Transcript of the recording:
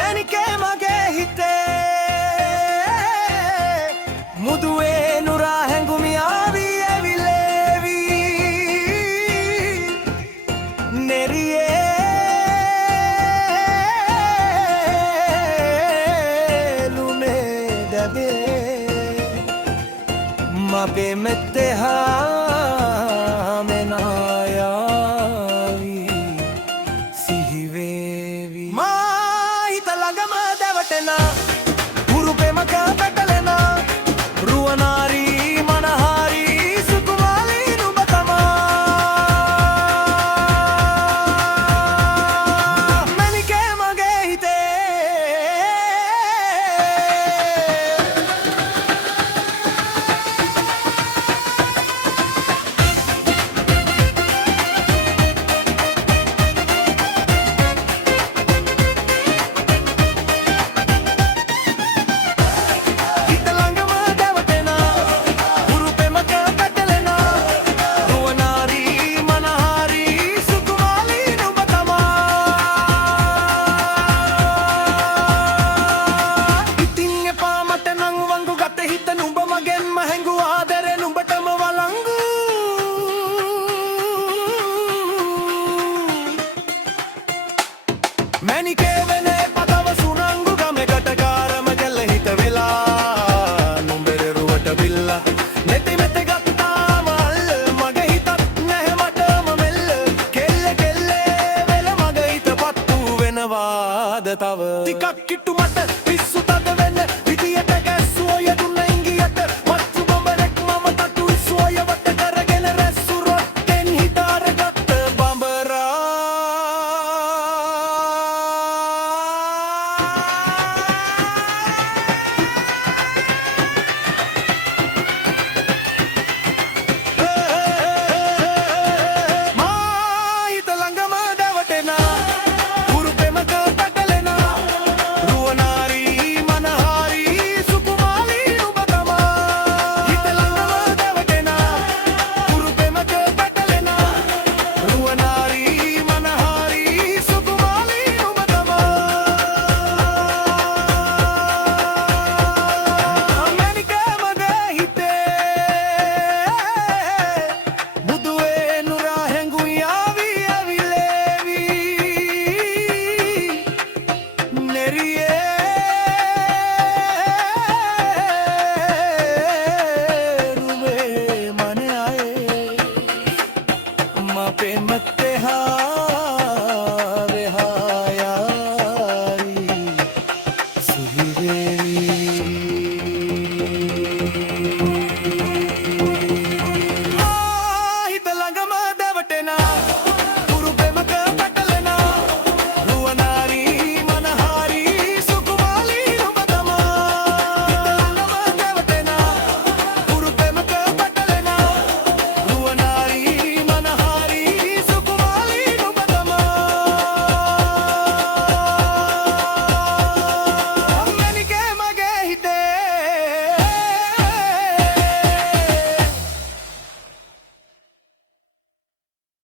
මැනිකේ මගේ හිතේ මුදුවේ නුරා හැඟුමි ආවී ඇවිලේවි නෙරියේ ලුනේ දැබේ මගේ මෙත්තෙහා මෙනායාවි සිහිවේවි මා හිත ළඟම දැවටෙනා උරු පෙමක පැටලෙනා රුවනාරී මනහාරී සුකුමාලී නුඹ තමා මැනිකේ මගේ හිතේ මැනිකේ වෙනේ පතව සුනංගු ගමකට කාරම ගැල්ල හිත වෙලා නුඹෙරුවට බිල්ලා නෙති මෙත ගත්තාම අල්ල මගේ හිතත් නැහැ මටම මෙල්ල කෙල්ල කෙල්ලේ වෙල මගේ හිත පත්තු වෙනවාද තව ටිකක් කිට්ටු මට පිස්සු තද වෙන්න විදියට ගැස්සුව යදුන්න ඉංගියට මත්තු බඹරෙක් මම තතු ඉස්සුව වට කරගෙන රැස්සු රොට්ටෙන් හිතාරගත්ත බඹරා पे मत हा